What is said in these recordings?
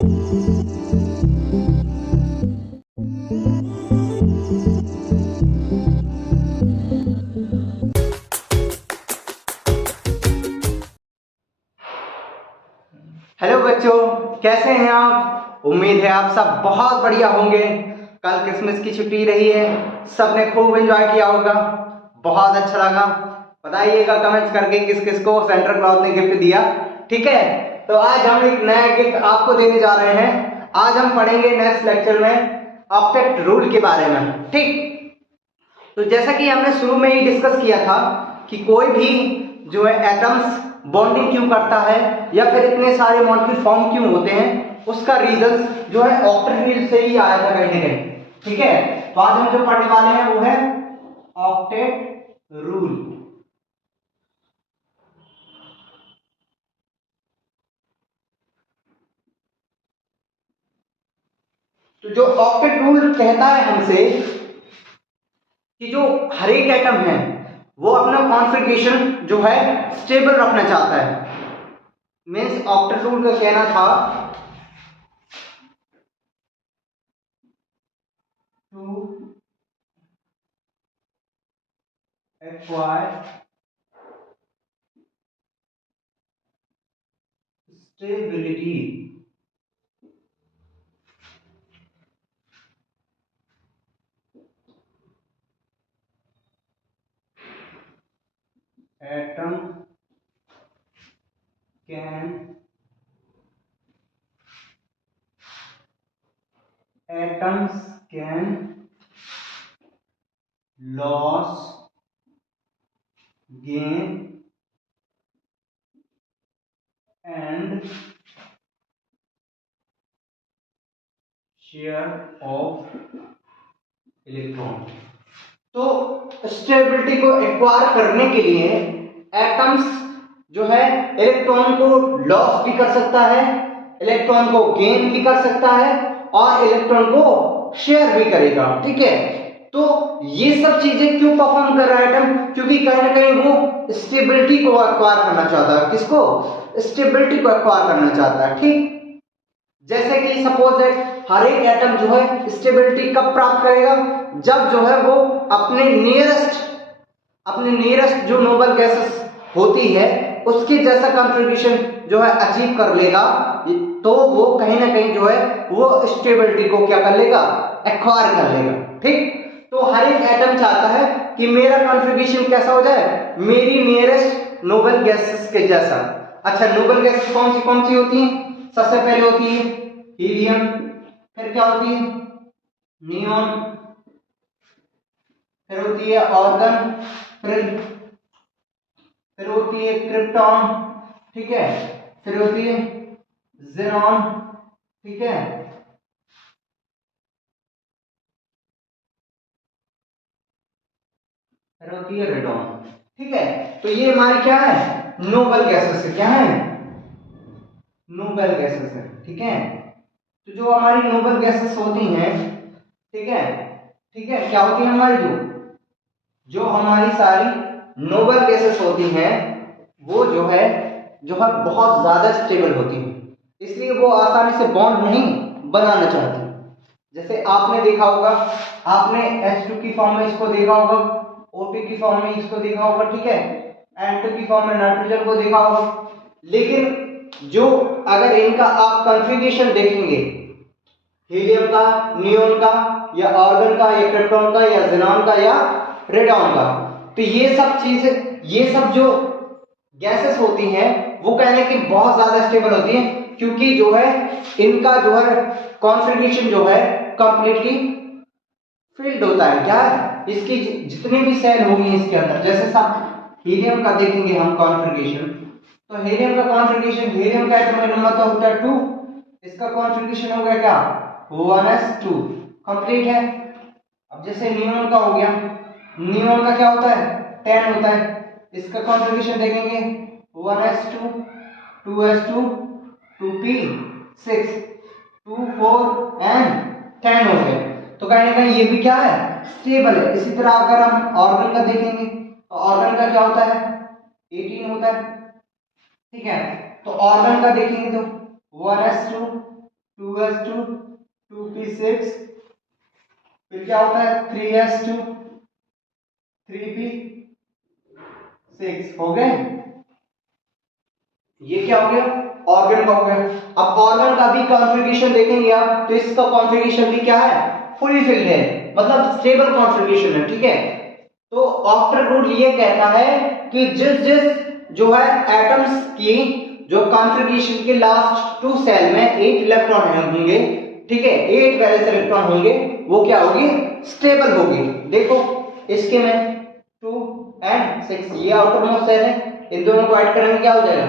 Hello बच्चों, कैसे हैं आप? उम्मीद है आप सब बहुत बढ़िया होंगे। कल क्रिसमस की छुट्टी रही है, सबने खूब एंजॉय किया होगा, बहुत अच्छा लगा। बताइएगा कमेंट्स करके किस किस को सेंटा क्लॉज ने गिफ्ट दिया। ठीक है, तो आज हम एक नया गिफ्ट आपको देने जा रहे हैं। आज हम पढ़ेंगे नेक्स्ट लेक्चर में ऑक्टेट रूल के बारे में। ठीक, तो जैसा कि हमने शुरू में ही डिस्कस किया था कि कोई भी जो है एटम्स बॉन्डिंग क्यों करता है या फिर इतने सारे मॉलिक्यूल फॉर्म क्यों होते हैं, उसका रीजन जो है ऑक्टेट रूल से ही आया था कहीं ना कहीं। ठीक है, तो आज हम जो पढ़ने वाले हैं वो है ऑक्टेट रूल। तो जो ऑक्टेट रूल कहता है हमसे कि जो हर एक एटम है वो अपना कॉन्फ़िगरेशन जो है स्टेबल रखना चाहता है। मीन्स ऑक्टेट रूल का कहना था to acquire stability atom can atoms can lose, gain and share of electron. तो स्टेबिलिटी को एक्वायर करने के लिए एटम्स जो है इलेक्ट्रॉन को लॉस भी कर सकता है, इलेक्ट्रॉन को गेन भी कर सकता है और इलेक्ट्रॉन को शेयर भी करेगा। ठीक है, तो ये सब चीजें क्यों परफॉर्म कर रहा है एटम? क्योंकि कहीं ना कहीं वो स्टेबिलिटी को एक्वायर करना चाहता है। किसको? स्टेबिलिटी को एक्वायर करना चाहता है। ठीक, जैसे कि सपोज दैट हर एक एटम जो है स्टेबिलिटी कब प्राप्त करेगा? जब जो है वो अपने नियरेस्ट जो नोबल गैसेस होती है उसके जैसा कंट्रीब्यूशन जो है अचीव कर लेगा, तो वो कहीं ना कहीं जो है वो स्टेबिलिटी को क्या कर लेगा? एक्वायर कर लेगा। ठीक, तो हर एक एटम चाहता है कि मेरा कंट्रीब्यूशन कैसा हो जाए? मेरी नियरेस्ट नोबल गैसेस के जैसा। अच्छा, नोबल गैसेस कौन सी होती हैं? सबसे पहले होती है हीलियम, फिर क्या होती है? नियॉन, फिर होती है ऑर्गन, फिर होती है क्रिप्टॉन। ठीक है, फिर होती है ज़ेनॉन। ठीक है, फिर होती है रेडॉन। ठीक है, तो ये हमारी क्या है? नोबल गैसेस है। क्या है? नोबल गैसेस है। ठीक है, तो जो हमारी नोबल गैसेस होती हैं, ठीक है, ठीक है, क्या होती है हमारी जो हमारी सारी नोबल गैसेस होती हैं वो जो है बहुत ज्यादा स्टेबल होती हैं, इसलिए वो आसानी से बॉन्ड नहीं बनाना चाहती। जैसे आपने देखा होगा, आपने H2 की फॉर्म में इसको देखा होगा, O2 की फॉर्म में इसको देखा होगा, ठीक है, N2 की फॉर्म में नाइट्रोजन को देखा होगा। लेकिन जो अगर इनका आप कॉन्फ़िगरेशन देखेंगे, हीलियम का, नियोन का या ऑर्गन का या क्रिप्टॉन का या ज़ेनॉन का या रेडॉन का, तो ये सब जो गैसेस होती हैं वो कहने की बहुत ज्यादा स्टेबल होती हैं, क्योंकि जो है इनका जो है कॉन्फ़िगरेशन जो है कंप्लीटली फील्ड होता है। क्या है? इसकी जितनी भी सेल होंगी इसके अंदर, जैसे सब हीलियम का देखेंगे हम कॉन्फ़िगरेशन, तो हीलियम का कॉन्फ़िगरेशन, हीलियम का एटॉमिक नंबर तो होता है 2, इसका कॉन्फ़िगरेशन हो गया क्या? 1s2, कंप्लीट है। अब जैसे नियोन का हो गया, नियोन का क्या होता है? 10 होता है, इसका कॉन्फ़िगरेशन देखेंगे 1s2, 2s2, 2p6, 2 4 एंड 10 हो गए। तो कहीं ना कहीं ये भी क्या है? स्टेबल है। इसी तरह अगर हम ऑर्गन का देखेंगे तो ऑर्गन का क्या होता है? 18 होता है। ठीक है, तो ऑर्गन का देखेंगे तो 1s2, 2s2 2p6, फिर क्या होता है 3s2 3p6 हो गए। ये क्या हो गया ऑर्गन का हो गया। अब ऑर्गन का भी कॉन्फ़िगरेशन देखेंगे आप तो इसका कॉन्फ़िगरेशन भी क्या है फुली फिल्ड है, मतलब स्टेबल कॉन्फ़िगरेशन है, ठीक है। तो ऑक्टेट रूल ये कहता है कि जिस जिस जो है एटम्स की जो कॉन्फ़िगरेशन के लास्ट 2 सेल में 8 इलेक्ट्रॉन होंगे, ठीक है, 8 वैलेंस इलेक्ट्रॉन होंगे, वो क्या होगी स्टेबल होगी। देखो इसके में 2 एंड 6 ये आउटर मोस्ट सेल है, इन दोनों को ऐड करेंगे क्या हो जाएगा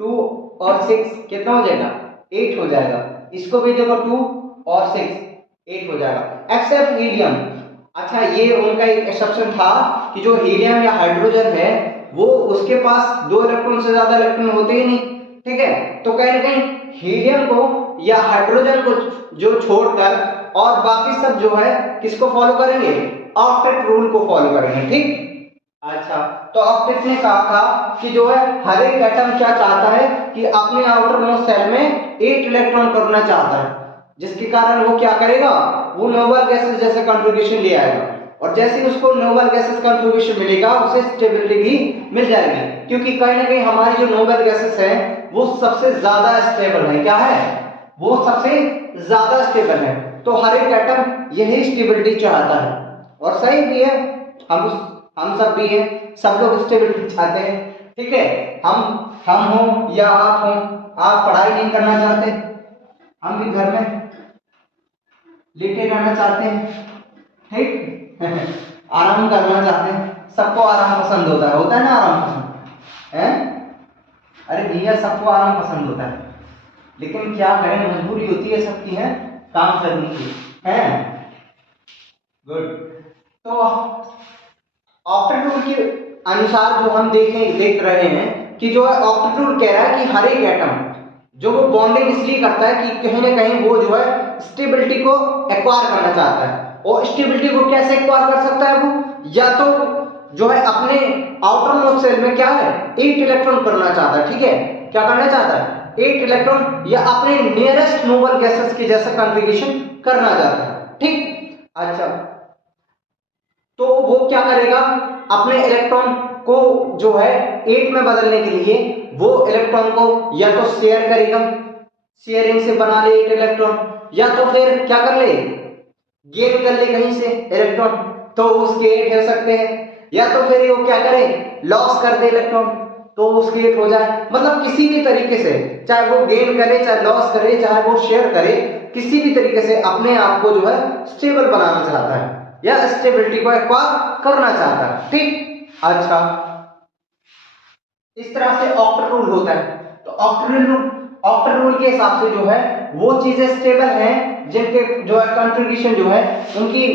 2 और 6 कितना हो जाएगा 8 हो जाएगा। इसको भी देखो 2 और 6 8 हो जाएगा एक्सेप्ट हीलियम। अच्छा ये उनका एक एक्सेप्शन था कि जो हीलियम या हाइड्रोजन है वो उसके पास 2 इलेक्ट्रॉन से ज्यादा इलेक्ट्रॉन होते ही नहीं, ठीक है। तो कहीं ना कहीं हीलियम को या हाइड्रोजन को जो छोड़कर और बाकी सब जो है किसको फॉलो करेंगे ऑक्टेट रूल को फॉलो करेंगे, ठीक। अच्छा तो ऑक्टेट ने कहा था कि जो है हर एक एटम क्या चाहता है कि अपने आउटर मोस्ट सेल में 8 इलेक्ट्रॉन करना चाहता है, जिसके कारण वो क्या करेगा वो नोबल गैसेस जैसे कॉन्फ़िगरेशन ले आएगा, और जैसे ही उसको नोबल गैसेस कॉन्फ़िगरेशन मिलेगा उसे स्टेबिलिटी भी मिल जाएगी, क्योंकि कहीं ना कहीं हमारी जो नोबल गैसेस है वो सबसे ज्यादा स्टेबल है। क्या है वो सबसे ज्यादा स्टेबल है। तो हर एक एटम यही स्टेबिलिटी चाहता है और सही भी है, हम सब भी है, सब लोग स्टेबिलिटी चाहते हैं, ठीक है। हम हो या आप हो, आप पढ़ाई नहीं करना चाहते, हम भी घर में लेटे रहना चाहते हैं, ठीक आराम करना चाहते हैं, सबको आराम पसंद होता है ना आराम पसंद है। अरे भैया सबको आराम पसंद होता है, लेकिन क्या करें मजबूरी होती है सबकी है काम करने की है। गुड। तो ऑक्टेट रूल के अनुसार जो हम देख रहे हैं कि जो है ऑक्टेट रूल कह रहा है कि हर एक एटम जो वो बॉन्डिंग इसलिए करता है कि कहीं ना कहीं वो जो है स्टेबिलिटी को एक्वायर करना चाहता है, और स्टेबिलिटी को कैसे एक्वायर कर सकता है वो या तो जो है अपने आउटर मोस्ट सेल में क्या है 8 इलेक्ट्रॉन करना चाहता है, ठीक है। क्या करना चाहता है 8 इलेक्ट्रॉन या अपने नियरेस्ट नोबल गैसेस की जैसा कॉन्फ़िगरेशन करना चाहता है, ठीक। अच्छा तो वो क्या करेगा अपने इलेक्ट्रॉन को जो है 8 में बदलने के लिए वो इलेक्ट्रॉन को या तो शेयर करेगा, शेयरिंग से बना ले 8 इलेक्ट्रॉन, या तो फिर क्या कर ले गेन कर ले कहीं से इलेक्ट्रॉन, तो उसके 8 हो सकते हैं, या तो फिर वो क्या करे लॉस कर दे इलेक्ट्रॉन तो उसके 8 हो जाए। मतलब किसी भी तरीके से चाहे वो गेन करे चाहे लॉस करे चाहे वो शेयर करे, किसी भी तरीके से अपने आप को जो है स्टेबल बनाना चाहता है या स्टेबिलिटी को एक्वायर करना चाहता है, ठीक। अच्छा इस तरह से ऑक्टेट रूल होता है। तो ऑक्टेट रूल के हिसाब से जो है वो चीजें स्टेबल हैं जिनके जो है कॉन्फ़िगरेशन जो है उनकी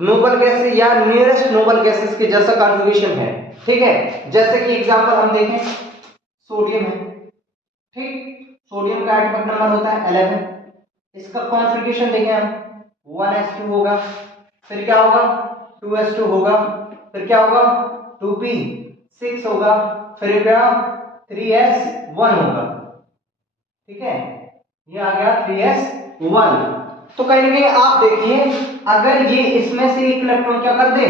नोबल गैस या नियरेस्ट नोबल गैसेस के जैसा कॉन्फ़िगरेशन है, ठीक है। जैसे कि एग्जांपल हम देखें सोडियम है, ठीक। सोडियम का एटॉमिक नंबर होता है 11, इसका कॉन्फ़िगरेशन देखें हम 1s2 होगा, फिर क्या होगा 2s2 होगा, फिर क्या होगा 2p6 होगा, फिर क्या 3s1 होगा, ठीक है। ये आ गया 3s1। तो कहीं ना कहीं आप देखिए अगर ये इसमें से एक इलेक्ट्रॉन क्या कर दे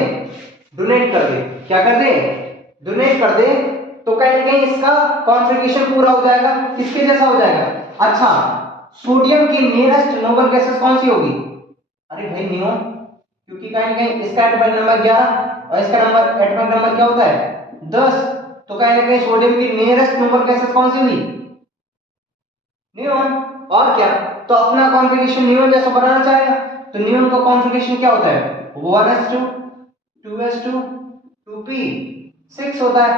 डोनेट कर दे, क्या कर दे डोनेट कर दे, तो कहीं ना कहीं इसका कॉन्फ़िगरेशन पूरा हो जाएगा, किसके जैसा हो जाएगा। अच्छा सोडियम की नियरेस्ट नोबल गैसेस कौन सी होगी, अरे भाई नियोन, क्योंकि कहीं ना कहीं इसका एटॉमिक नंबर 11 और इसका नंबर एटॉमिक नंबर क्या होता है 10, तो कहीं ना कहीं सोडियम की नियरेस्ट नोबल गैसेस कौन सी हुई नियोन। और क्या तो अपना कॉन्फ़िगरेशन नियोन जैसा बनाना चाहेगा, तो नियोन का कॉन्फ़िगरेशन क्या होता है 1s2 2s2 2p6 होता है।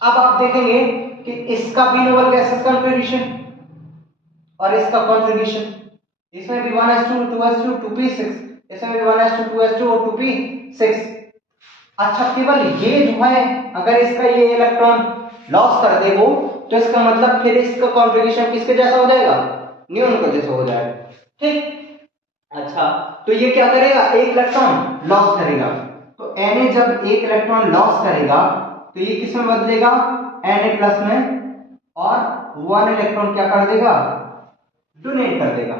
अब आप देखेंगे कि इसका भी नोबल गैसेस कॉन्फ़िगरेशन और इसका कॉन्फ़िगरेशन, इसमें भी 1s2 2s2 2p6, इसमें भी 1s2 2s2 और 2p6। अच्छा केवल ये जो है अगर इसका ये इलेक्ट्रॉन लॉस कर दे वो, तो इसका मतलब फिर इसका कॉन्फ़िगरेशन किसके जैसा हो जाएगा नियोन के जैसा हो जाएगा, ठीक। अच्छा तो ये क्या करेगा एक इलेक्ट्रॉन लॉस करेगा, तो Na जब एक इलेक्ट्रॉन लॉस करेगा तो ये किस में बदलेगा Na प्लस में, और 1 इलेक्ट्रॉन क्या कर देगा डोनेट कर देगा,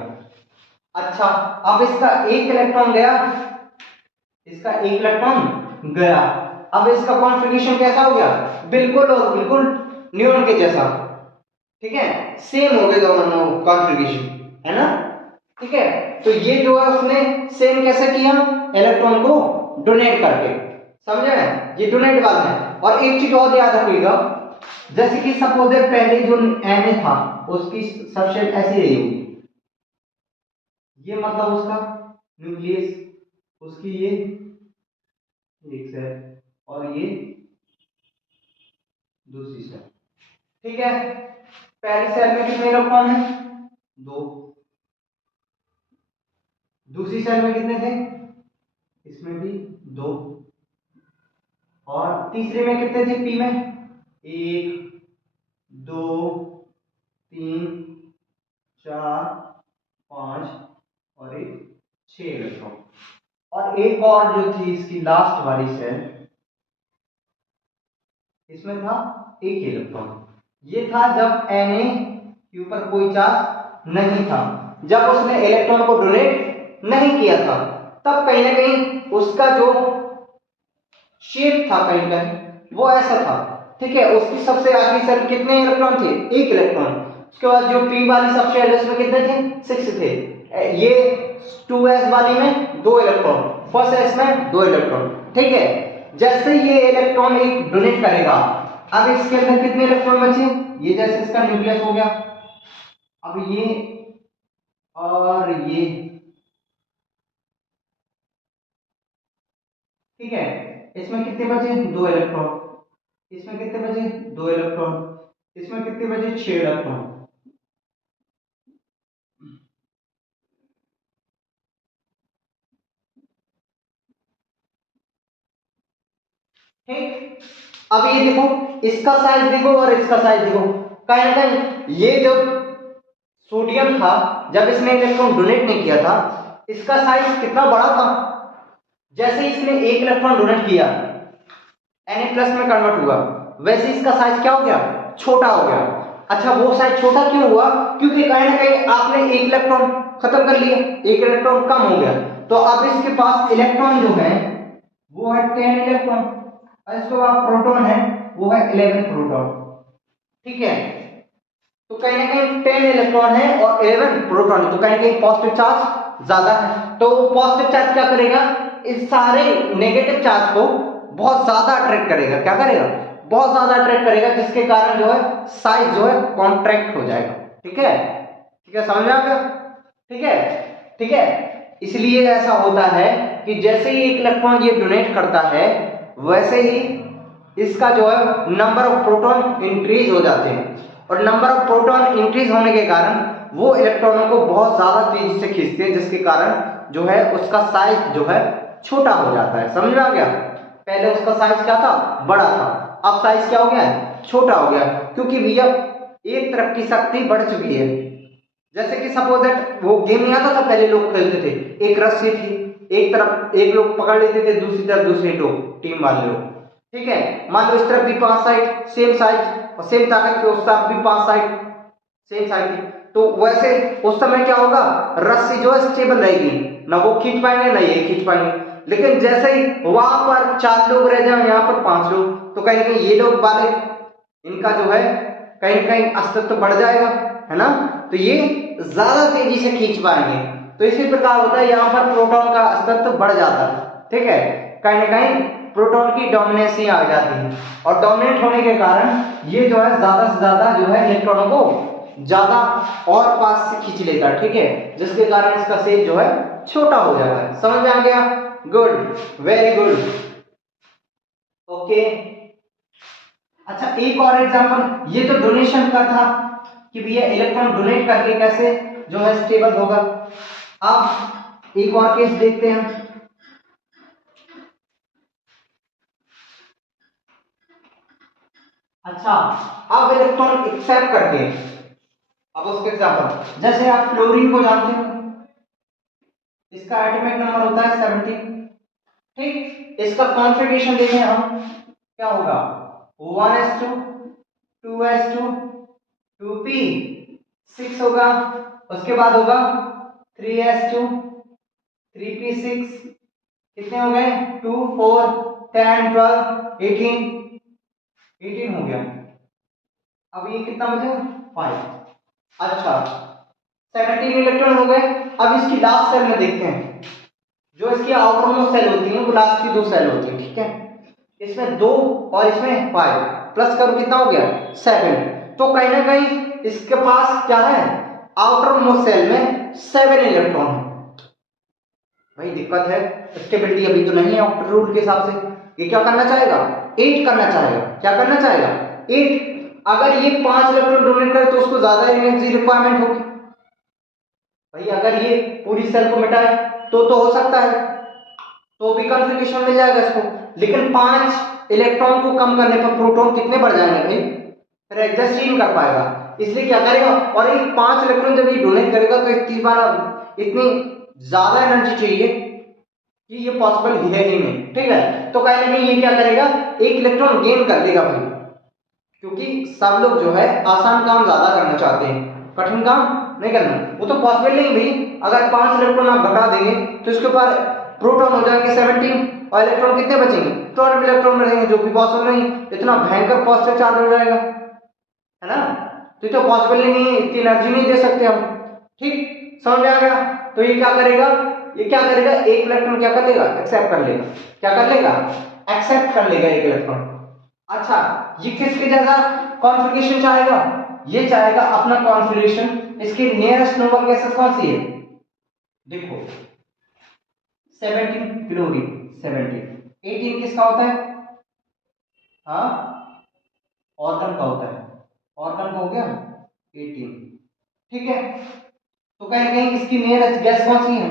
अच्छा, अब इसका एक इलेक्ट्रॉन गया, इसका एक इलेक्ट्रॉन गया, अब इसका कॉन्फ़िगरेशन कैसा हो गया, बिल्कुल और बिल्कुल न्यूट्रॉन के जैसा, ठीक है, सेम हो गए दोनों कॉन्फ़िगरेशन, है ना, ठीक है। तो ये जो है उसने सेम कैसे किया, इलेक्ट्रॉन को डोनेट करके, समझे, ये डोनेट वाला है। और एक चीज और याद रखिएगा, जैसे कि सपोज पहले जो Na था उसकी सबशेल ऐसी रही होगी, ये मतलब उसका न्यूक्लियस, उसकी ये एक सेल और ये दूसरी सेल, ठीक है। पहली सेल में कितने इलेक्ट्रॉन है, दो, दूसरी सेल में कितने थे, इसमें भी दो, और तीसरे में कितने थे, पी में, एक, दो, तीन, चार, पांच और एक, 6 इलेक्ट्रॉन। और एक और जो थी इसकी लास्ट वाली सेल, इसमें था एक इलेक्ट्रॉन। ये था जब Na के ऊपर कोई चार्ज नहीं था, जब उसने इलेक्ट्रॉन को डोनेट नहीं किया था, तब कहीं ना कहीं उसका जो शेप था कहीं कहीं वो ऐसा था, ठीक है। उसकी सबसे आखिरी सेल कितने इलेक्ट्रॉन थे, एक इलेक्ट्रॉन। उसके बाद जो पी वाली सबसे है उसमें कितने थे, 6 थे। ये 2s वाली में 2 इलेक्ट्रॉन, फर्स्ट एस में 2 इलेक्ट्रॉन, ठीक है। जैसे ये इलेक्ट्रॉन एक डोनेट करेगा, अब इसके अंदर कितने इलेक्ट्रॉन बचे, ये जैसे इसका न्यूक्लियस हो गया, अब ये और ये, ठीक है, इसमें कितने बचे, 2 इलेक्ट्रॉन, इसमें कितने बचे, 2 इलेक्ट्रॉन, इसमें कितने बचे, 6 इलेक्ट्रॉन, ठीक। अब ये देखो, इसका साइज देखो और इसका साइज देखो, कहीं ना कहीं ये जब सोडियम था, जब इसने इलेक्ट्रॉन डोनेट नहीं किया था, इसका साइज कितना बड़ा था, जैसे इसने एक इलेक्ट्रॉन डोनेट किया Na प्लस में कन्वर्ट हुआ, वैसे इसका साइज क्या हो गया, छोटा हो गया। अच्छा, वो साइज छोटा क्यों हुआ, क्योंकि कहीं ना कहीं आपने एक इलेक्ट्रॉन खत्म कर लिया, एक इलेक्ट्रॉन कम हो गया, तो अब इसके पास इलेक्ट्रॉन जो है वो है 10 इलेक्ट्रॉन, और इसके बाद प्रोटॉन है वो है 11 प्रोटॉन, ठीक है। तो कहीं ना कहीं 10 इलेक्ट्रॉन है और 11 प्रोटॉन है, तो कहीं ना कहीं पॉजिटिव चार्ज ज्यादा है, तो पॉजिटिव चार्ज क्या करेगा, इस सारे नेगेटिव चार्ज को बहुत ज्यादा अट्रैक्ट करेगा, क्या करेगा, बहुत ज्यादा अट्रैक्ट करेगा, जिसके कारण जो है साइज जो है कॉन्ट्रैक्ट हो जाएगा, ठीक है, ठीक है, समझ में आ गया, ठीक है, ठीक है। इसलिए ऐसा होता है कि जैसे ही एक इलेक्ट्रॉन ये डोनेट करता है, वैसे ही इसका जो है नंबर ऑफ प्रोटॉन इंक्रीज हो जाते हैं, और नंबर ऑफ प्रोटॉन इंक्रीज होने के कारण वो इलेक्ट्रॉनों को बहुत ज्यादा तेजी से खींचते हैं, जिसके कारण जो है उसका साइज जो है छोटा हो जाता है, समझ में आ गया। पहले उसका साइज क्या था, बड़ा था, अब साइज क्या हो गया है, छोटा हो गया, क्योंकि भैया एक तरफ की शक्ति बढ़ चुकी है। जैसे कि सपोज दैट वो गेम नहीं आता था, पहले लोग खेलते थे, एक रस्सी थी, एक तरफ एक लोग पकड़ लेते थे, दूसरी तरफ दूसरे लोग, टीम वाले लोग, ठीक है। मान लो इस तरफ भी 5 साइड सेम साइज और सेम ताकत के, उस तरफ भी 5 साइड सेम साइड की, तो वैसे उस समय क्या होगा, रस्सी जो है स्टेबल रहेगी, ना वो खींच पाएंगे ना ये खींच पाएंगे। लेकिन जैसे ही वहां पर 4 लोग रह जाए, यहाँ पर 5 लोग, तो कहीं ना कहीं ये लोग वाले इनका जो है कहीं ना कहीं अस्तित्व बढ़ जाएगा, है ना, तो ये ज्यादा तेजी से खींच पाएंगे। तो इसी प्रकार होता है, यहाँ पर प्रोटॉन का अस्तित्व बढ़ जाता है, ठीक है, कहीं ना कहीं प्रोटॉन की डोमिनेंसी आ जाती है, और डोमिनेट होने के कारण ये जो है ज्यादा से ज्यादा जो है इलेक्ट्रॉनों को ज्यादा और पास से खींच लेता है, ठीक है, जिसके कारण इसका साइज जो है छोटा हो जाता है, समझ में आ गया, गुड, वेरी गुड, ओके। अच्छा, एक और एग्जांपल, ये तो डोनेशन का था कि भैया इलेक्ट्रॉन डोनेट करके कैसे जो है स्टेबल होगा। अब एक और केस देखते हैं। अच्छा, अब इलेक्ट्रॉन एक्सेप्ट करके, अब उसके एग्जांपल, जैसे आप क्लोरीन को जानते हो, इसका एटॉमिक नंबर होता है 17, ठीक। इसका कॉन्फ़िगरेशन देखें हम, क्या होगा, 1s2 2s2 2p 6 होगा, उसके बाद होगा 3s2 3p6 कितने हो गए 2 4 10 12 18 18 हो गया। अब ये कितना बचा 5। अच्छा 17 इलेक्ट्रॉन हो गए। अब इसकी लास्ट सेल में देखते हैं। जो इसकी आउटर मोस्ट सेल होती है वो लास्ट की 2 सेल होती है, ठीक है। इसमें 2 और इसमें 5 प्लस करो कितना हो गया 7। तो कहीं ना कहीं इसके पास क्या है आउटर मोस्ट सेल में 7 इलेक्ट्रॉन है। भाई दिक्कत है, स्टेबिलिटी अभी तो नहीं है ऑक्टेट रूल के हिसाब से। ये क्या करना चाहेगा 8 करना चाहेगा। क्या करना चाहेगा 8। अगर ये 5 इलेक्ट्रॉन डोनेट करे तो उसको ज्यादा एनर्जी रिक्वायरमेंट होगी। भाई अगर ये पूरी सेल को मिटाए तो हो सकता है, तो भी कॉन्फ़िगरेशन मिल जाएगा इसको। लेकिन 5 इलेक्ट्रॉन को कम करने पर प्रोटॉन कितने बढ़ जाएंगे भाई, फिर एडजस्ट ही नहीं कर पाएगा। इसलिए क्या करेगा, और ये 5 इलेक्ट्रॉन जब ये डोनेट करेगा तो इतनी ज्यादा एनर्जी चाहिए कि ये पॉसिबल है ही नहीं, ठीक है। तो कहीं ना कहीं ये क्या करेगा 1 इलेक्ट्रॉन गेन कर देगा भाई, क्योंकि सब लोग जो है आसान काम ज्यादा करना चाहते हैं, कठिन काम नहीं करना। वो तो पॉसिबल नहीं भाई। अगर 5 इलेक्ट्रॉन आप घटा देंगे तो इसके ऊपर प्रोटॉन हो जाएंगे 17 और इलेक्ट्रॉन कितने बचेंगे 12 इलेक्ट्रॉन बचेंगे, जो भी पॉसिबल नहीं। इतना भयंकर पॉजिटिव चार्ज हो जाएगा, है ना। तो ये तो पॉसिबल नहीं है, इतनी एनर्जी नहीं दे सकते हम, ठीक। समझ में आ गया। तो ये क्या करेगा, ये क्या करेगा 1 इलेक्ट्रॉन क्या कर लेगा एक्सेप्ट कर लेगा। क्या कर लेगा एक्सेप्ट कर लेगा 1 इलेक्ट्रॉन। अच्छा ये किसके जैसा कॉन्फ़िगरेशन चाहेगा, ये चाहेगा अपना कॉन्फ़िगरेशन। इसकी नियरेस्ट नोबल गैसेस कौन सी है देखो 17 क्लोरीन 17। 18 किसका होता है, हाँ ऑर्गन का होता है, ऑर्गन का हो गया 18, ठीक है। तो कहीं ना कहीं इसकी नियरेस्ट गैस कौन सी है,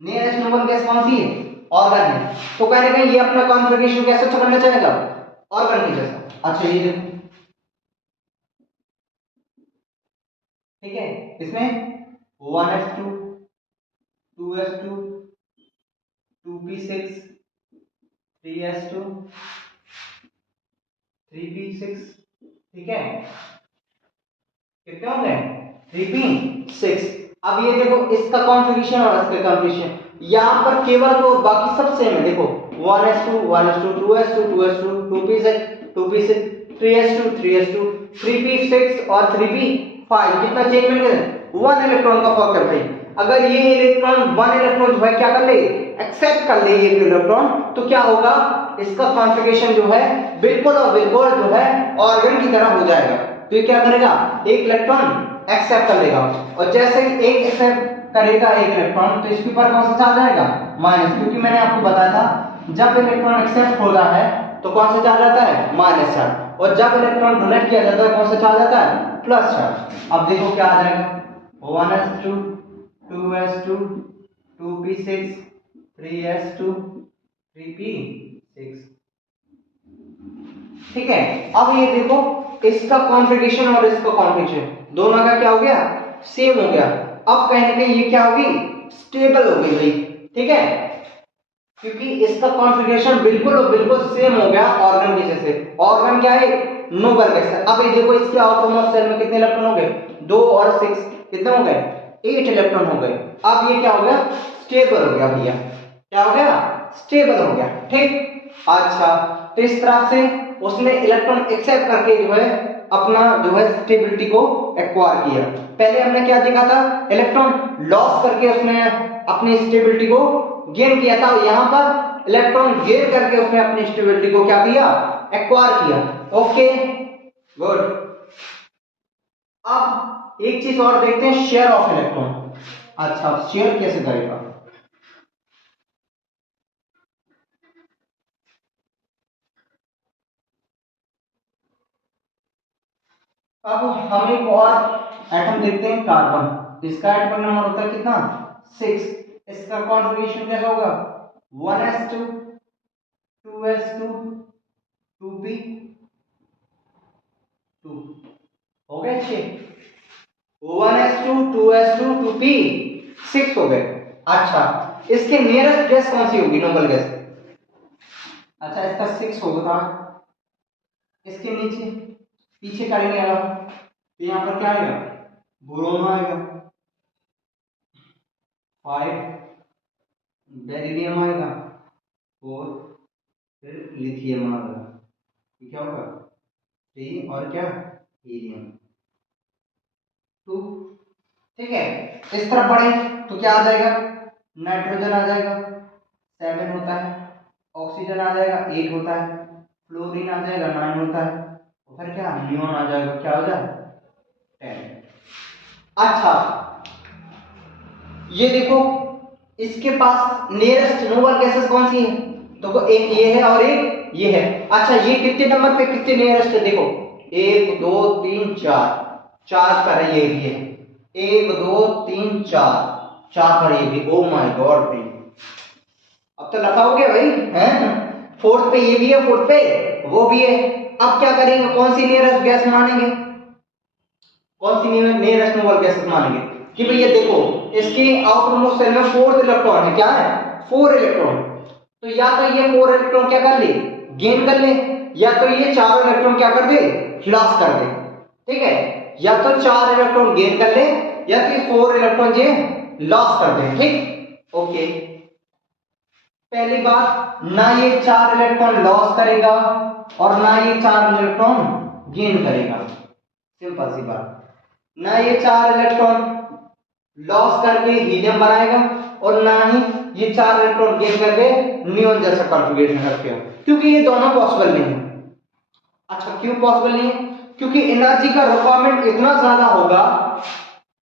नियरेस्ट नोबल गैस कौन सी है ऑर्गन है। तो कहीं ना कहीं ये अपना कॉन्फ़िगरेशन कैसे करना चाहेगा ऑर्गन के जैसा। अच्छा ये देखो ठीक है, इसमें 1s2 2s2 2p6 3s2 3p6, ठीक है। कितने हो गए 3p6। अब ये देखो इसका कॉन्फ़िगरेशन और इसका कॉन्फ़िगरेशन यहां पर केवल तो बाकी सब सेम है। देखो 1s2 1s2 2s2 2s2 2p6 2p6 3s2 3s2 3p6 और 3p5 कितना चेंज मिल गया 1 इलेक्ट्रॉन का फर्क है भाई। अगर ये इलेक्ट्रॉन 1 इलेक्ट्रॉन जो है क्या कर ले एक्सेप्ट कर ले ये इलेक्ट्रॉन, तो क्या होगा इसका कॉन्फ़िगरेशन जो है बिल्कुल और बिल्कुल जो है ऑर्गन की तरह हो जाएगा। तो ये क्या करेगा 1 इलेक्ट्रॉन एक्सेप्ट कर लेगा, और जैसे ही 1 एक्सेप्ट करेगा 1 इलेक्ट्रॉन तो इसके ऊपर कौन सा चार्ज आएगा माइनस, क्योंकि मैंने आपको बताया था जब इलेक्ट्रॉन एक्सेप्ट हो रहा है तो कौन सा चार्ज आता है माइनस चार्ज, और जब इलेक्ट्रॉन डोनेट किया जाता है कौन सा चार्ज आता है प्लस चार्ज। अब देखो क्या आ जाएगा 1s2 2s2 2p6 3s2 3p6, ठीक है। अब ये देखो इसका कॉन्फ़िगरेशन और इसका कॉन्फ़िगरेशन दोनों का क्या हो गया सेम हो गया। अब कहीं ना कहीं ये क्या होगी स्टेबल हो गई भाई, ठीक है, क्योंकि इसका कॉन्फ़िगरेशन बिल्कुल और बिल्कुल सेम हो गया ऑर्गन के जैसे। ऑर्गन क्या है नोबल गैस है। अब ये देखो इसके आउटर मोस्ट सेल में कितने इलेक्ट्रॉन हो गए 2 और 6 कितने हो गए 8 इलेक्ट्रॉन हो गए। अब ये क्या हो गया स्टेबल हो गया भैया, क्या हो गया स्टेबल हो गया, ठीक। अच्छा तो इस तरह से उसने इलेक्ट्रॉन एक्सेप्ट करके जो है अपना जो है स्टेबिलिटी को एक्वायर किया। पहले हमने क्या देखा था इलेक्ट्रॉन लॉस करके उसने अपनी स्टेबिलिटी को गेन किया था, यहां पर इलेक्ट्रॉन गेन करके उसने अपनी स्टेबिलिटी को क्या किया एक्वायर किया। Okay good. अब एक चीज और देखते हैं शेयर ऑफ इलेक्ट्रॉन। अच्छा शेयर कैसे करेगा, अब हम एक और एटम देखते हैं कार्बन। इसका एटॉमिक नंबर होता है कितना 6। इसका कॉन्फ़िगरेशन कैसा होगा 1s2 2s2 2p2 हो गए 6 1s2 2s2 2p6 हो गए। अच्छा इसके नियरेस्ट गैस कौन सी होगी नोबल गैस, अच्छा इसका 6 होगा, इसके नीचे पीछे करेंगे अगर तो यहां पर क्या आएगा बोरोन आएगा, 5 बेरिलियम आएगा, 4 फिर लिथियम आएगा, ये क्या होगा 3 और क्या हीलियम 2। ठीक है, इस तरफ बढ़े तो क्या आ जाएगा, नाइट्रोजन आ जाएगा 7 होता है, ऑक्सीजन आ जाएगा 8 होता है, फ्लोरीन आ जाएगा 9 होता है, और फिर क्या नियोन आ जाएगा, क्या हो जाएगा 10। अच्छा ये देखो इसके पास नियरेस्ट नोबल गैसेस कौन सी है, देखो एक ये है और एक ये है। अच्छा ये कितने नंबर पे कितने नियरेस्ट है, देखो 1 2 3 4 पर है ये 1 2 3 4 पर ये भी। ओ माय गॉड भाई, अब तो लफा हो गया भाई हैं, फोर्थ पे ये भी है, फोर्थ पे वो भी है। अब क्या करेंगे, कौन सी नियरेस्ट गैस मानेंगे, कौन सी नियरेस्ट नोबल गैसेस मानेंगे कि भैया देखो इसके आउटर मोस्ट शेल में 4 इलेक्ट्रॉन है, क्या है 4 इलेक्ट्रॉन, तो या तो ये 4 इलेक्ट्रॉन क्या कर ले गेन कर ले, या तो ये 4 इलेक्ट्रॉन क्या कर दे लॉस कर दे। ठीक है, या तो 4 इलेक्ट्रॉन गेन कर ले या तो 4 इलेक्ट्रॉन ये लॉस कर दे। ठीक ओके, पहली बात ना ये 4 इलेक्ट्रॉन लॉस करेगा और ना ये 4 इलेक्ट्रॉन गेन करेगा, सिंपल सी बात, ना ये 4 इलेक्ट्रॉन लॉस करके हीलियम बनाएगा और ना ही ये 4 इलेक्ट्रॉन गेन करके नियोन जैसा कॉन्फ़िगरेशन रखेगा, क्योंकि ये दोनों पॉसिबल नहीं है। अच्छा क्यों पॉसिबल नहीं है, क्योंकि एनर्जी का रिक्वायरमेंट इतना ज्यादा होगा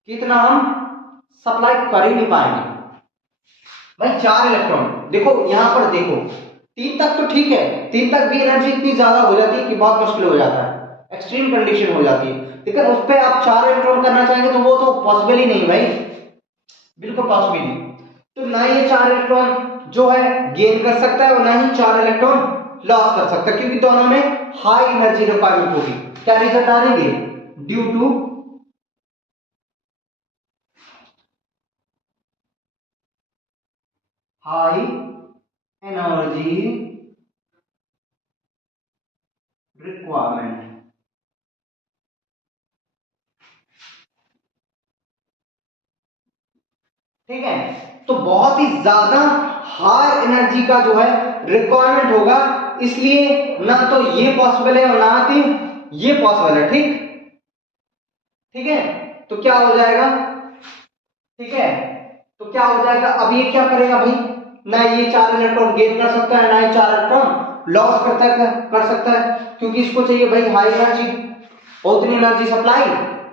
कि इतना हम सप्लाई कर ही नहीं पाएंगे भाई। 4 इलेक्ट्रॉन देखो यहां पर देखो 3 तक तो ठीक है, 3 तक भी एनर्जी इतनी ज्यादा हो जाती है कि बहुत मुश्किल हो जाता है, एक्सट्रीम कंडीशन हो जाती है, लेकिन उस पर आप 4 इलेक्ट्रॉन करना चाहेंगे तो वो तो पॉसिबल ही नहीं भाई, बिल्कुल पॉसिबल नहीं। तो ना ये 4 इलेक्ट्रॉन जो है गेन कर सकता है और ना ही 4 इलेक्ट्रॉन लॉस कर सकता है, क्योंकि दोनों में हाई एनर्जी रिक्वायरमेंट होगी। क्या रिजल्ट आ रही है, due to high energy requirement. ठीक है, तो बहुत ही ज्यादा हाई एनर्जी का जो है रिक्वायरमेंट होगा, इसलिए ना तो ये पॉसिबल है और ना ही ये पॉसिबल है। ठीक ठीक है, तो क्या हो जाएगा, ठीक है तो क्या हो जाएगा, अब ये क्या करेगा भाई, ना ये 4 इलेक्ट्रॉन गेन कर सकता है ना ही 4 इलेक्ट्रॉन लॉस कर सकता है, क्योंकि इसको चाहिए भाई हाई एनर्जी, उतनी एनर्जी सप्लाई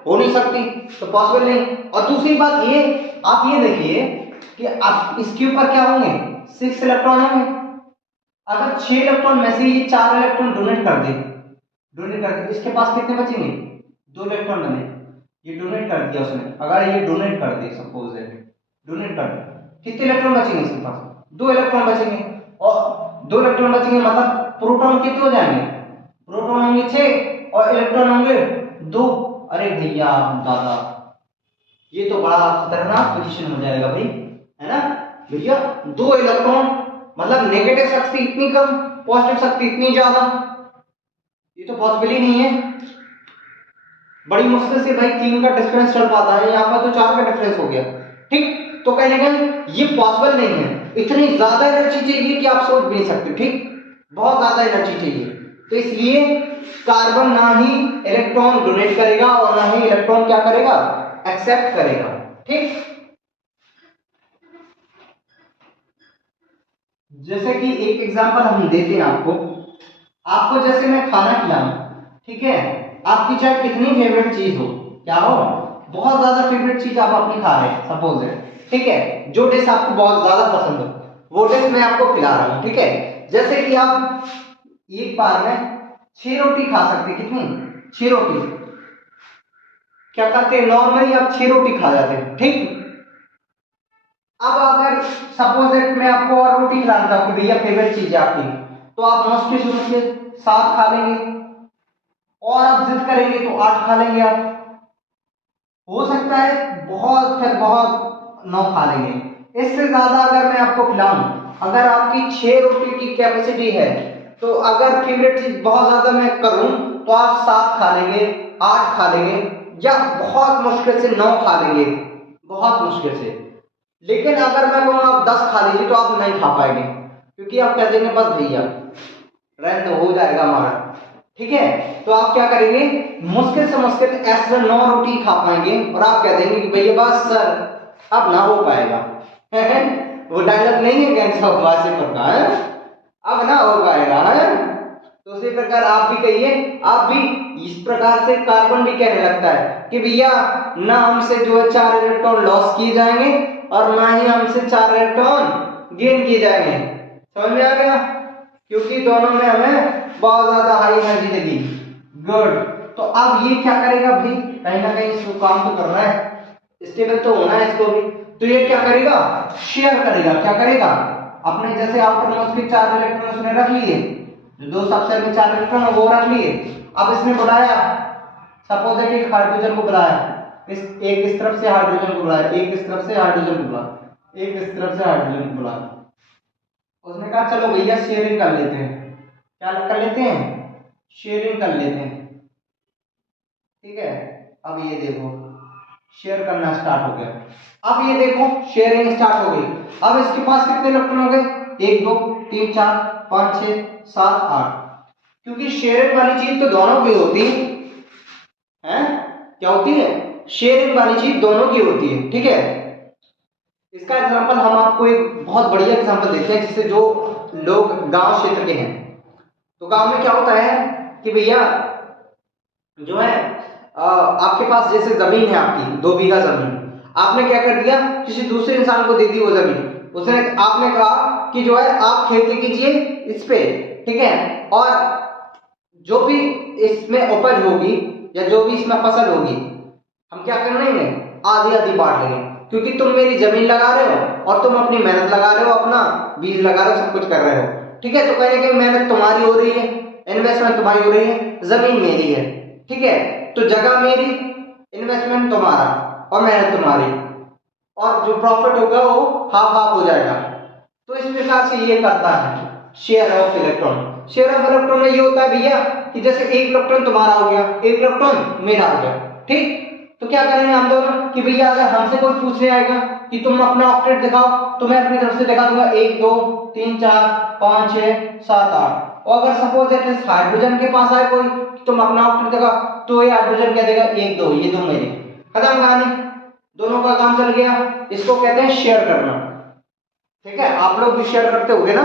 हो नहीं सकती, तो पॉसिबल नहीं। और दूसरी बात ये, आप ये देखिए कि आप इसके ऊपर क्या होंगे 6 इलेक्ट्रॉन होंगे, अगर 6 इलेक्ट्रॉन में से ये 4 इलेक्ट्रॉन डोनेट कर दे, इसके पास कितने बचेंगे, 2 इलेक्ट्रॉन बने, ये डोनेट कर दिया उसने, अगर ये डोनेट कर दे सपोज है डोनेट कर दे, कितने इलेक्ट्रॉन बचेंगे इसके पास, 2 इलेक्ट्रॉन बचेंगे, और 2 इलेक्ट्रॉन बचेंगे मतलब प्रोटॉन कितने हो जाएंगे, प्रोटॉन होंगे 6 और इलेक्ट्रॉन होंगे 2। अरे भैया दादा ये तो बड़ा खतरनाक पोजीशन हो जाएगा भाई, है ना भैया, 2 इलेक्ट्रॉन मतलब नेगेटिव शक्ति इतनी कम पॉजिटिव शक्ति इतनी ज्यादा, ये तो पॉसिबल ही नहीं है, बड़ी मुश्किल से भाई 3 का डिफरेंस चल पाता है, यहाँ पर तो 4 का डिफरेंस हो गया। ठीक, तो कहीं ना कहीं ये पॉसिबल नहीं है, इतनी ज्यादा एनर्जी चाहिए कि आप सोच भी नहीं सकते। ठीक, बहुत ज्यादा एनर्जी चाहिए, तो इसलिए कार्बन ना ही इलेक्ट्रॉन डोनेट करेगा और ना ही इलेक्ट्रॉन क्या करेगा एक्सेप्ट करेगा। ठीक, जैसे कि एक एग्जांपल हम देते हैं आपको जैसे मैं खाना खिलाऊं, ठीक है, आपकी चाहे कितनी फेवरेट चीज हो, क्या हो बहुत ज्यादा फेवरेट चीज आप अपनी खा रहे हैं सपोज है, ठीक है, जो डिश आपको बहुत ज्यादा पसंद हो वो डिश मैं आपको खिला रहा हूं। ठीक है, जैसे कि आप एक बार में 6 रोटी खा सकते, कितनी 6 रोटी, क्या करते हैं नॉर्मली आप 6 रोटी खा जाते हैं। ठीक, अब अगर सपोज इट मैं आपको और रोटी खिलाना चाहूँ कि भैया फेवरेट चीज है आपकी, तो आप मुश्किल से 7 खा लेंगे, और आप जिद करेंगे तो 8 खा लेंगे, आप हो सकता है बहुत फिर बहुत 9 खा लेंगे। इससे ज्यादा अगर मैं आपको खिलाऊं, अगर आपकी 6 रोटी की कैपेसिटी है, तो अगर फेवरेट चीज बहुत ज्यादा मैं करूं तो आप 7 खा लेंगे, 8 खा लेंगे, या बहुत मुश्किल से 9 खा लेंगे, बहुत मुश्किल से। लेकिन अगर मैं कहूँ आप 10 खा लीजिए तो आप नहीं खा पाएंगे, क्योंकि आप कह देंगे बस भैया रहने दो, हो जाएगा हमारा। ठीक है, तो आप क्या करेंगे, मुश्किल से मुश्किल ऐसे 9 रोटी खा पाएंगे और आप कह देंगे कि भैया बस सर अब ना हो पाएगा। वो डायलॉग नहीं है कैंसर वासेपुर का, है अब ना हो पाएगा, है। तो उसी प्रकार आप भी कहिए, आप भी इस प्रकार से कार्बन भी कहने लगता है कि भैया ना हमसे जो है 4 इलेक्ट्रॉन लॉस किए जाएंगे और ना ही हमसे 4 इलेक्ट्रॉन गेन किए जाएंगे। समझ में आ गया, क्योंकि दोनों में हमें बहुत ज्यादा हाई एनर्जी लगी। गुड, तो अब ये क्या करेगा भाई, कहीं ना कहीं इसको काम तो करना है, स्टेबल तो होना है इसको भी। तो ये क्या करेगा, शेयर करेगा। क्या करेगा, अपने जैसे आउटर मोस्ट के 4 इलेक्ट्रॉन उसने रख लिए, जो दो सबसे में 4 इलेक्ट्रॉन वो रख लिए। अब इसने बुलाया, सपोज है कि हाइड्रोजन को बुलाया, एक इस तरफ से हाइड्रोजन को बुलाया, एक इस तरफ से हाइड्रोजन को बुलाया, एक इस तरफ से हाइड्रोजन को बुलाया। उसने कहा चलो भैया शेयरिंग कर लेते हैं। क्या कर लेते हैं, शेयरिंग कर लेते हैं। ठीक है, अब ये देखो शेयर करना स्टार्ट हो गया। अब ये देखो शेयरिंग स्टार्ट हो गई। अब इसके पास कितने इलेक्ट्रॉन हो गए, 1 2 3 4 5 6 7 8। क्योंकि शेयरिंग वाली चीज तो दोनों की होती है, क्या होती है, शेयरिंग वाली चीज दोनों की होती है। ठीक है, इसका एग्जांपल हम आपको एक बहुत बढ़िया एग्जांपल देते हैं, जिससे जो लोग गांव क्षेत्र के हैं, तो गांव में क्या होता है कि भैया जो है आपके पास जैसे जमीन है, आपकी 2 बीघा जमीन, आपने क्या कर दिया, किसी दूसरे इंसान को दे दी वो जमीन। उसने आपने कहा कि जो है आप खेती कीजिए इस पे, ठीक है, और जो भी इसमें उपज होगी या जो भी इसमें फसल होगी हम क्या कर लेंगे, आधी आधी बांट लेंगे, क्योंकि तुम मेरी जमीन लगा रहे हो और तुम अपनी मेहनत लगा रहे हो, अपना बीज लगा रहे हो, सब कुछ कर रहे हो। ठीक है, तो कहीं ना कहीं मेहनत तुम्हारी हो रही है, इन्वेस्टमेंट तुम्हारी हो रही है, जमीन मेरी है। ठीक है, तो जगह मेरी, इन्वेस्टमेंट तुम्हारा और मेहनत तुम्हारी, और जो प्रॉफिट होगा वो हाफ हाफ हो जाएगा। तो इस प्रकार से ये करता है share of electron. Share of electron में ये होता है भैया कि जैसे 1 इलेक्ट्रॉन तुम्हारा हो गया, 1 इलेक्ट्रॉन मेरा हो गया। ठीक, तो क्या करेंगे हम दोनों कि भैया अगर हमसे कोई पूछने आएगा कि तुम अपना ऑक्टेट दिखाओ, तो मैं अपनी तरफ से दिखा दूंगा 1 2 3 4 5 6 7 8। और अगर सपोज दैट हाइड्रोजन के पास आए कोई, तुम अपना ऑक्टेट दिखाओ, तो ये हाइड्रोजन क्या देगा, 1 2, ये 2 मेरे, खत्म कहानी, दोनों का काम चल गया। इसको कहते हैं शेयर करना। ठीक है, आप लोग भी शेयर करते होगे ना,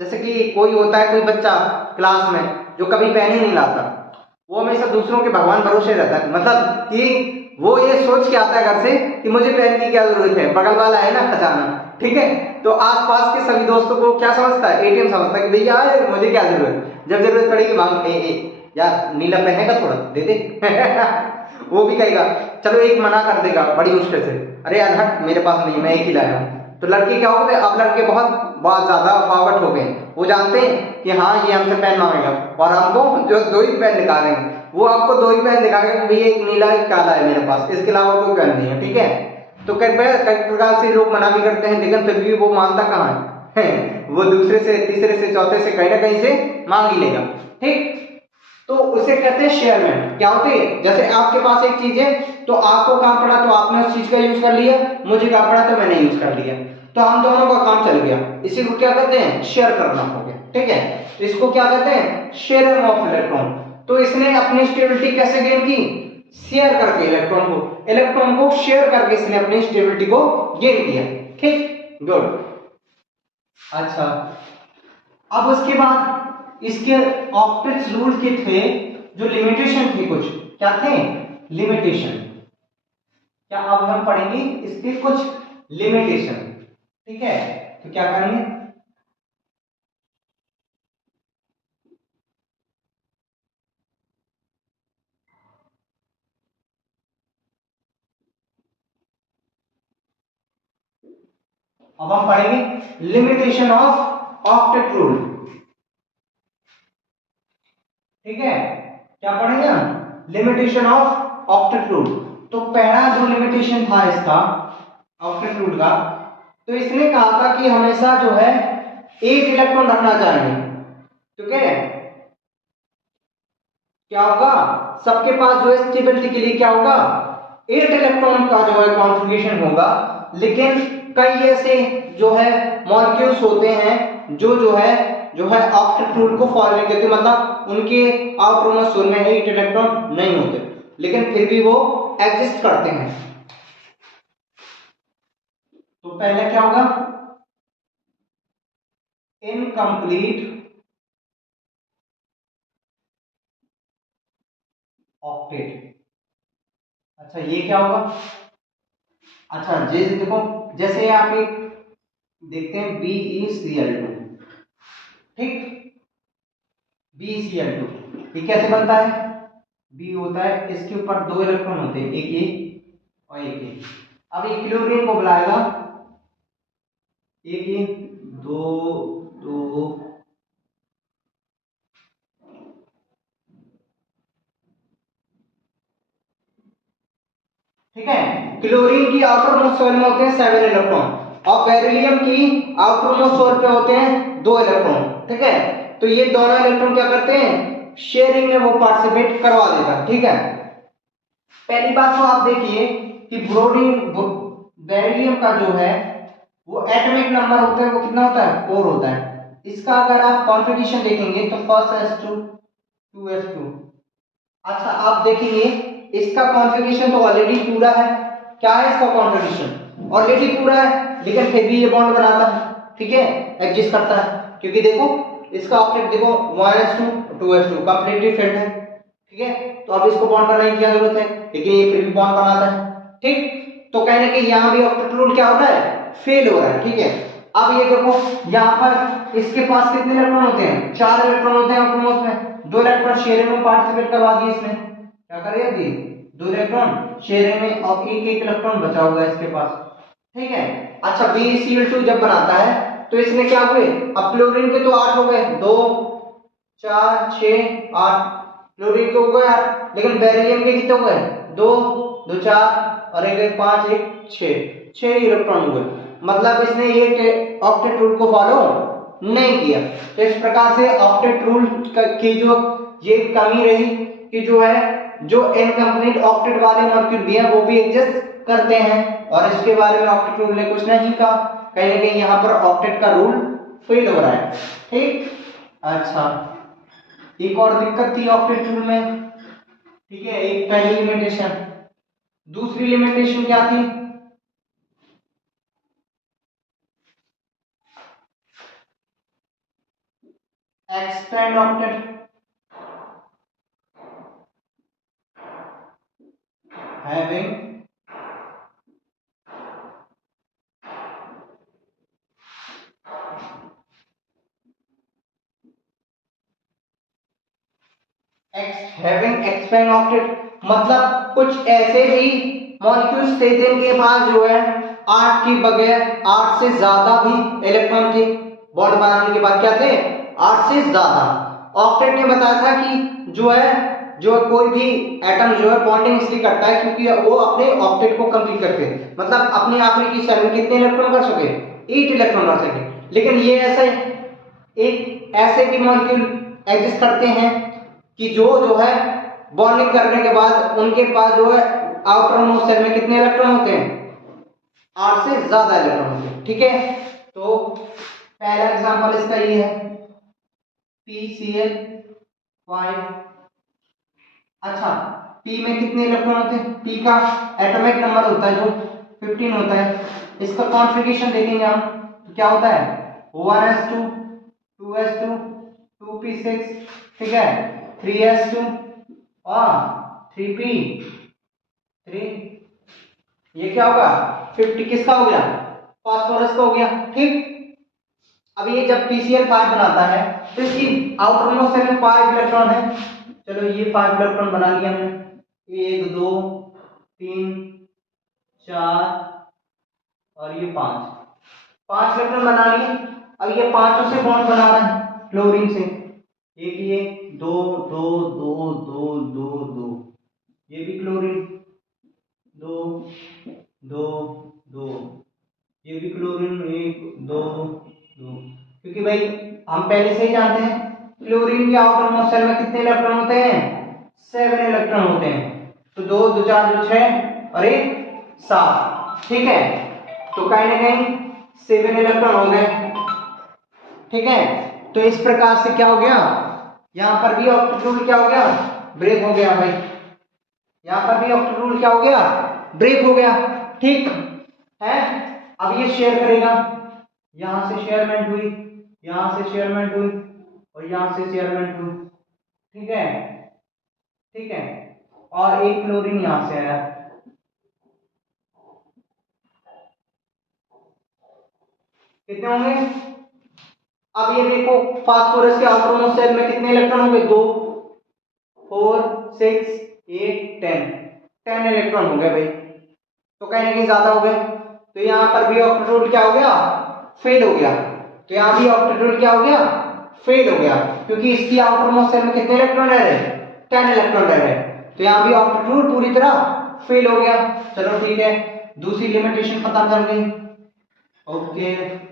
जैसे कि कोई होता है, कोई बच्चा क्लास में जो कभी पेन ही नहीं लाता, वो हमेशा दूसरों के भगवान भरोसे रहता है, मतलब कि वो ये सोच के आता है घर से कि मुझे पेन की क्या जरूरत है, बगल वाला है ना खजाना। ठीक है, तो आसपास के सभी दोस्तों को क्या समझता है, एटीएम समझता है कि भैया मुझे क्या जरूरत, जब जरूरत पड़ेगी मांग यार नीला पेन है का, थोड़ा दे दे। वो भी कहेगा, चलो एक मना कर देगा बड़ी मुश्किल से, अरे यार हट मेरे पास नहीं, मैं एक ही लाया हूँ। तो लड़के क्या होते हैं, अब लड़के बहुत ज्यादा फॉरवर्ड हो गए, वो जानते हैं कि हाँ ये हमसे पेन मांगेगा और हमको जो 2 ही पेन निकालेंगे, वो आपको 2 ही पेन दिखाएगा कि भैया एक नीला एक काला है मेरे पास, इसके अलावा कोई पेन नहीं है। ठीक है, तो कई प्रकार से लोग मना भी करते हैं, लेकिन फिर भी वो मानता कहाँ है, वो दूसरे से, तीसरे से, चौथे से, कहीं ना कहीं से मांग ही लेगा। ठीक, तो उसे कहते हैं शेयरमेंट। क्या होते हैं, जैसे आपके पास एक चीज है, तो आपको काम पड़ा तो आपने उस चीज का यूज कर लिया, मुझे काम पड़ा तो मैंने यूज कर लिया, तो हम दोनों का काम चल गया। इसी को क्या कहते हैं, शेयर करना हो गया। ठीक है, तो इसको क्या कहते हैं, शेयरिंग ऑफ इलेक्ट्रॉन। तो इसने अपनी स्टेबिलिटी कैसे गेन की, शेयर करके, इलेक्ट्रॉन को शेयर करके इसने अपनी स्टेबिलिटी को गेन किया। ठीक, गुड। अच्छा, अब उसके बाद इसके ऑक्टेट्स रूल के थे जो लिमिटेशन थे, कुछ क्या थे, लिमिटेशन। क्या अब हम पढ़ेंगे इसके कुछ लिमिटेशन। ठीक है, तो क्या करेंगे, अब हम पढ़ेंगे लिमिटेशन ऑफ ऑक्टेट रूल। ठीक है, क्या पढ़ेंगे हम, लिमिटेशन ऑफ ऑक्टेट रूल। तो पहला जो लिमिटेशन था इसका ऑक्टेट रूल का, तो इसने कहा था कि हमेशा जो है 8 इलेक्ट्रॉन रखना चाहिए। ठीक है, क्या होगा, सबके पास जो स्टेबिलिटी के लिए क्या होगा, 8 इलेक्ट्रॉन का जो है कॉन्फ़िगरेशन होगा, लेकिन कई ऐसे जो है मॉलिक्यूल्स होते हैं जो है ऑक्टेट रूल को फॉलो नहीं करते, मतलब उनके आउटरमोस्ट शेल में 8 इलेक्ट्रॉन नहीं होते, लेकिन फिर भी वो एग्जिस्ट करते हैं। तो पहले क्या होगा, इनकम्प्लीट ऑक्टेट। अच्छा ये क्या होगा, अच्छा जैसे देखो, जैसे आप एक देखते हैं BeCl2, ठीक, BeCl2 ये कैसे बनता है, B होता है, इसके ऊपर 2 इलेक्ट्रॉन होते हैं, एक ये और एक ये। अब ये क्लोरीन को बुलाएगा, एक ये, दो दो, ठीक है। क्लोरीन की आउटर मोस्ट शेल में होते हैं 7 इलेक्ट्रॉन और बेरिलियम की आउटर मोस्ट शेल पे होते हैं 2 इलेक्ट्रॉन, ठीक है। तो ये दोनों इलेक्ट्रॉन क्या करते हैं, शेयरिंग में वो पार्टिसिपेट करवा देगा, ठीक है। पहली बात तो आप देखिए कि बेरिलियम का जो है वो एटॉमिक नंबर होता है, वो कितना होता है, 4 होता है। इसका अगर आप कॉन्फ़िगरेशन देखेंगे तो फर्स्ट s2 2s2, अच्छा आप देखेंगे इसका कॉन्फ़िगरेशन तो ऑलरेडी पूरा है, क्या है इसका कॉन्फ़िगरेशन ऑलरेडी पूरा है, लेकिन फिर भी ये बॉन्ड बनाता है, ठीक है, एग्जिस्ट करता है, क्योंकि देखो इसका ऑक्टेट देखो 1s2 2s2 कंप्लीटली फिल्ड है, ठीक है। तो अब इसको बॉन्ड बनाने की क्या जरूरत है, लेकिन ये फिर भी बॉन्ड बनाता है, ठीक। तो कहने के यहां भी ऑक्टेट रूल क्या होता है, फेल हो रहा है, ठीक है। अब ये देखो यहां पर इसके पास कितने इलेक्ट्रॉन होते हैं, 4 इलेक्ट्रॉन होते हैं ऑटोमोस में, 2 इलेक्ट्रॉन शेयरिंग में पार्टिसिपेट करवा दिए इसने, क्या करेगा अभी 2 इलेक्ट्रॉन शेयरिंग में और एक इलेक्ट्रॉन बचा हुआ है इसके पास, ठीक है। अच्छा BeCl2 जब बनाता है तो इसमें क्या हुए, अब क्लोरीन के तो 8 हो गए, 2 4 6 8, क्लोरीन के हो गए 8, लेकिन बेरिलियम के कितने हो गए, 2 2 4 और एक 5 एक 6 इलेक्ट्रॉन हुए, मतलब इसने ये ऑक्टेट रूल को फॉलो नहीं किया। तो इस प्रकार से ऑक्टेट रूल की जो ये कमी रही कि जो है जो इनकम्प्लीट ऑक्टेट वाले मॉलिक्यूल भी हैं वो भी एग्जिस्ट करते हैं, और इसके बारे में ऑक्टेट रूल ने कुछ नहीं कहा, कहीं ना कहीं यहाँ पर ऑक्टेट का रूल फेल हो रहा है, ठीक। अच्छा एक और दिक्कत थी ऑक्टेट रूल में, ठीक है, एक पहली लिमिटेशन, दूसरी लिमिटेशन क्या थी, expand octet having expand octet, मतलब कुछ ऐसे भी मॉलिक्यूल्स थे जिनके पास जो है 8 के बगैर 8 से ज्यादा भी इलेक्ट्रॉन थे, बॉन्ड बनाने के बाद क्या थे 8 से ज्यादा। ऑक्टेट ने बताया था कि जो है जो कोई भी एटम जो है बॉन्डिंग इसलिए करता है क्योंकि वो अपने ऑक्टेट को कंप्लीट करते हैं, मतलब अपने आखिरी की शेल में कितने इलेक्ट्रॉन कर सके, 8 इलेक्ट्रॉन कर सके। लेकिन ये ऐसे भी मॉलिक्यूल एग्जिस्ट करते हैं कि जो है बॉन्डिंग करने के बाद उनके पास जो है आउटर मोस्ट शेल में कितने इलेक्ट्रॉन होते हैं, 8 से ज्यादा इलेक्ट्रॉन होते हैं, ठीक है। तो पहला एग्जांपल इसका ये है PCl5। अच्छा P में कितने इलेक्ट्रॉन होते हैं, P का एटॉमिक नंबर होता है जो 15 होता है, इसका कॉन्फ़िगरेशन देखेंगे हम तो क्या होता है 1s2 2s2 2p6, ठीक है, 3s2 और 3p3, ये क्या होगा 50, किसका हो गया, फास्फोरस का हो गया, ठीक। अब ये जब PCl5 बनाता है तो इसकी आउटर मोस्ट शेल में 5 इलेक्ट्रॉन है, चलो ये 5 इलेक्ट्रॉन बना लिया हमने, 1 2 3 4 और ये 5 इलेक्ट्रॉन बना लिए। अब ये पांचों से बॉन्ड बना रहा है क्लोरीन से, एक ये 2 2 2 2 2 2, ये भी क्लोरीन 2 2 2, ये भी क्लोरीन 1 2 2, क्योंकि भाई हम पहले से ही जानते हैं क्लोरीन के आउटर मोस्ट शेल में कितने इलेक्ट्रॉन होते हैं, 7 इलेक्ट्रॉन होते हैं, तो 2 2 4 2 6 और 1 7, ठीक है। तो कहीं ना कहीं 7 इलेक्ट्रॉन हो गए। ठीक है, तो इस प्रकार से क्या हो गया, यहां पर भी ऑक्टेट रूल क्या हो गया, ब्रेक हो गया भाई। यहां पर भी ऑक्टेट रूल क्या हो गया, ब्रेक हो गया। ठीक है, अब ये शेयर करेगा, यहां से शेयरमेंट हुई, यहां से शेयरमेंट हुई और यहां से शेयरमेंट हुई। ठीक है, ठीक है, और एक क्लोरीन यहां से आया। कितने होंगे, अब ये देखो फास्फोरस के आउटरमोस्ट शेल में कितने इलेक्ट्रॉन हो गए, 2 4 6 8 10 इलेक्ट्रॉन हो गए भाई। तो कहने की ज्यादा हो गए, तो यहां पर भी ऑक्टेट रूल क्या हो गया, फेल हो गया। तो यहां भी ऑक्टेट रूल क्या हो गया, फेल हो गया, क्योंकि इसकी आउटरमोस्ट शेल में कितने इलेक्ट्रॉन रह रहे, 10 इलेक्ट्रॉन रह रहे। तो यहां भी ऑक्टेट रूल पूरी तरह फेल हो गया। चलो ठीक है, दूसरी लिमिटेशन पता कर ली। ओके,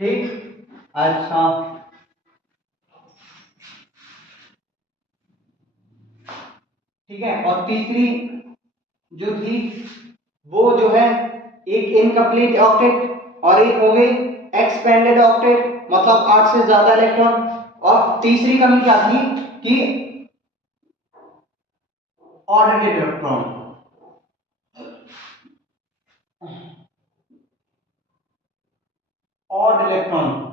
ठीक, अच्छा ठीक है, और तीसरी जो थी वो जो है एक इनकम्प्लीट ऑक्टेट और एक हो गई एक्सपेंडेड ऑक्टेट, मतलब 8 से ज्यादा इलेक्ट्रॉन। और तीसरी कमी क्या थी कि ऑर्डेड electron, odd electron.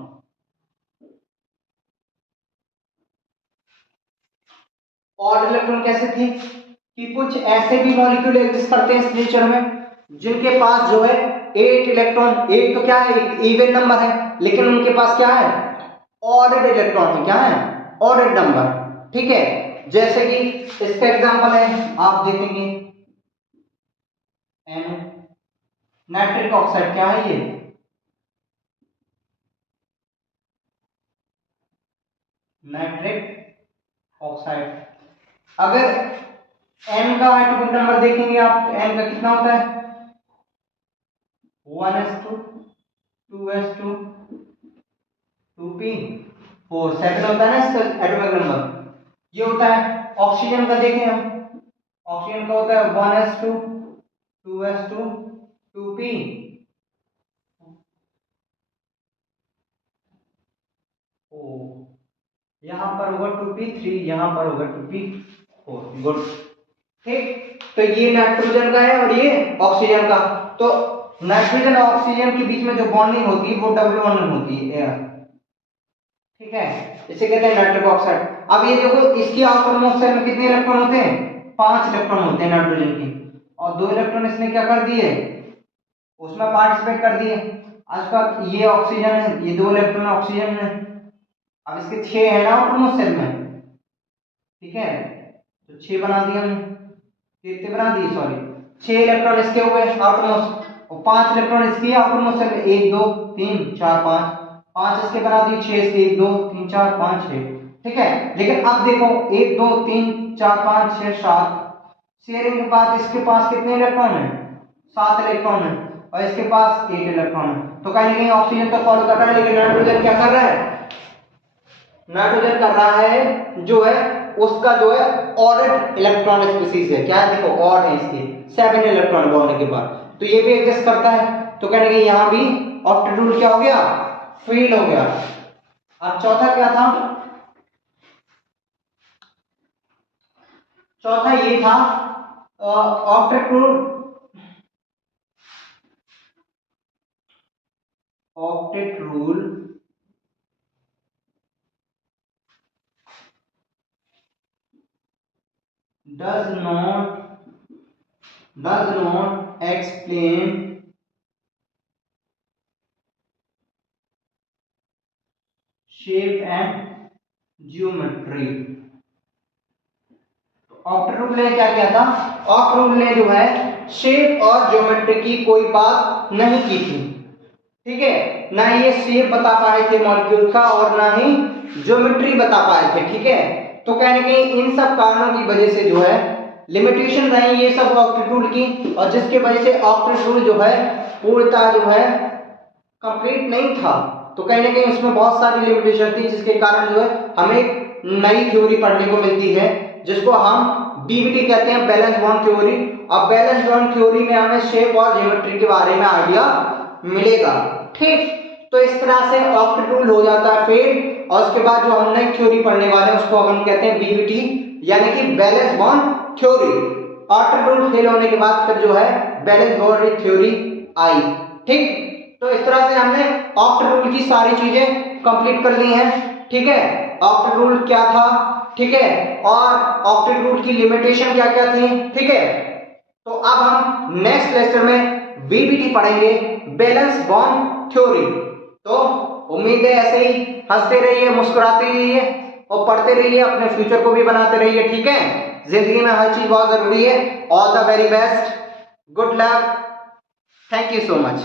Odd electron कैसे थे कि कुछ ऐसे भी मॉलिक्यूल एग्जिस्ट करते हैं इस नेचर में जिनके पास जो है 8 इलेक्ट्रॉन, 8 तो क्या है, एक इवन नंबर है, लेकिन उनके पास क्या है, ऑर्डर्ड इलेक्ट्रॉन है। क्या है, ऑर्डर्ड नंबर। ठीक है, जैसे कि इसका एग्जांपल है, आप देखेंगे नाइट्रिक ऑक्साइड, क्या है ये, नाइट्रिक ऑक्साइड। अगर N का एटॉमिक नंबर देखेंगे आप, तो N का कितना होता है, 1s2 2s2 2p4 7 होता है ना इसका एटॉमिक नंबर, ये होता है। ऑक्सीजन का देखें हम, ऑक्सीजन का होता है 1s2 2s2 2p, ओ यहां पर होगा 2p3, यहां पर होगा 2p4। गुड, ठीक। तो ये नाइट्रोजन का है और ये ऑक्सीजन का। तो नाइट्रोजन और ऑक्सीजन के बीच में जो बॉन्डिंग होती है वो डबल बॉन्डिंग होती है एयर। ठीक है, इसे कहते हैं नाइट्रिक ऑक्साइड। अब ये देखो इसकी आउटर मोस्ट शेल में कितने इलेक्ट्रॉन होते हैं, 5 इलेक्ट्रॉन होते हैं नाइट्रोजन की, और 2 इलेक्ट्रॉन इसने क्या कर दिए, उसमें पार्टिसिपेट कर दिए। आज का ये ऑक्सीजन है, ये 2 इलेक्ट्रॉन ऑक्सीजन है, अब इसके 6 है ना आउटर मोस्ट शेल में। ठीक है, तो 6 बना दिए हमने, कितने बना दिए, सॉरी 6 इलेक्ट्रॉन इसके हो गए आउटर मोस्ट, और 5 इलेक्ट्रॉन इसकी आउटर मोस्ट शेल में, 1 2 3 4 5, 5 इसके बना दिए, 6 इसके, 1 2 3 4 5 6। ठीक है, लेकिन अब देखो 1 2 3 4 5 6 7, शेयरिंग के बाद इसके पास कितने इलेक्ट्रॉन है, 7 इलेक्ट्रॉन है, और इसके पास 8 इलेक्ट्रॉन है। तो कहीं ना कहीं ऑक्सीजन तो फॉलो कर रहा है, लेकिन नाइट्रोजन क्या कर रहा है, नाइट्रोजन कर रहा है जो है उसका जो है ऑर्डेड इलेक्ट्रॉन स्पीसीज है। क्या है, देखो ऑड है इसके 7 इलेक्ट्रॉन बॉन्ड के बाद, तो ये भी एग्जिस्ट करता है। तो कहने कि यहां भी ऑक्टेट रूल क्या हो गया, फेल हो गया। अब चौथा क्या था, चौथा ये था octet rule, octet rule does not explain shape and geometry। Octet rule ने क्या किया था, ऑक्टेट रूल ने जो है शेप और ज्योमेट्री की कोई बात नहीं की थी। ठीक है, ना ये शेप बता पाए थे मॉलिक्यूल का और ना ही ज्योमेट्री बता पाए थे। ठीक है, तो कहने के इन सब कारणों की वजह से जो है लिमिटेशन रही ये सब ऑक्टेट रूल की, और जिसके वजह से ऑक्टेट रूल जो है पूर्णतः जो है कंप्लीट नहीं था। तो कहीं ना कहीं उसमें बहुत सारी लिमिटेशन थी, जिसके कारण जो है हमें नई थ्योरी पढ़ने को मिलती है, जिसको हम बीबीटी कहते हैं, बैलेंस बॉन्ड थ्योरी। अब बैलेंस बॉन्ड थ्योरी में हमें शेप और ज्योमेट्री के बारे में आइडिया मिलेगा। ठीक, तो इस तरह से ऑक्टेट रूल हो जाता है फेल, और उसके बाद जो हम नई थ्योरी पढ़ने वाले हैं उसको हम कहते हैं बीबीटी, यानी कि valence bond theory. Octet rule fail होने के बाद फिर जो है बैलेंस बॉन्ड थ्योरी आई। ठीक, तो इस तरह से हमने ऑक्टेट रूल की सारी चीजें कंप्लीट कर ली हैं। ठीक है, ऑक्टेट रूल क्या था, ठीक है, और ऑक्टेट रूल की लिमिटेशन क्या क्या थी। ठीक है, तो अब हम नेक्स्ट लेक्चर में बीबीटी पढ़ेंगे, बैलेंस बॉन्ड थ्योरी। तो उम्मीद है ऐसे ही हंसते रहिए, मुस्कुराते रहिए और पढ़ते रहिए, अपने फ्यूचर को भी बनाते रहिए। ठीक है, जिंदगी में हर चीज बहुत जरूरी है। All the very best, good luck, thank you so much.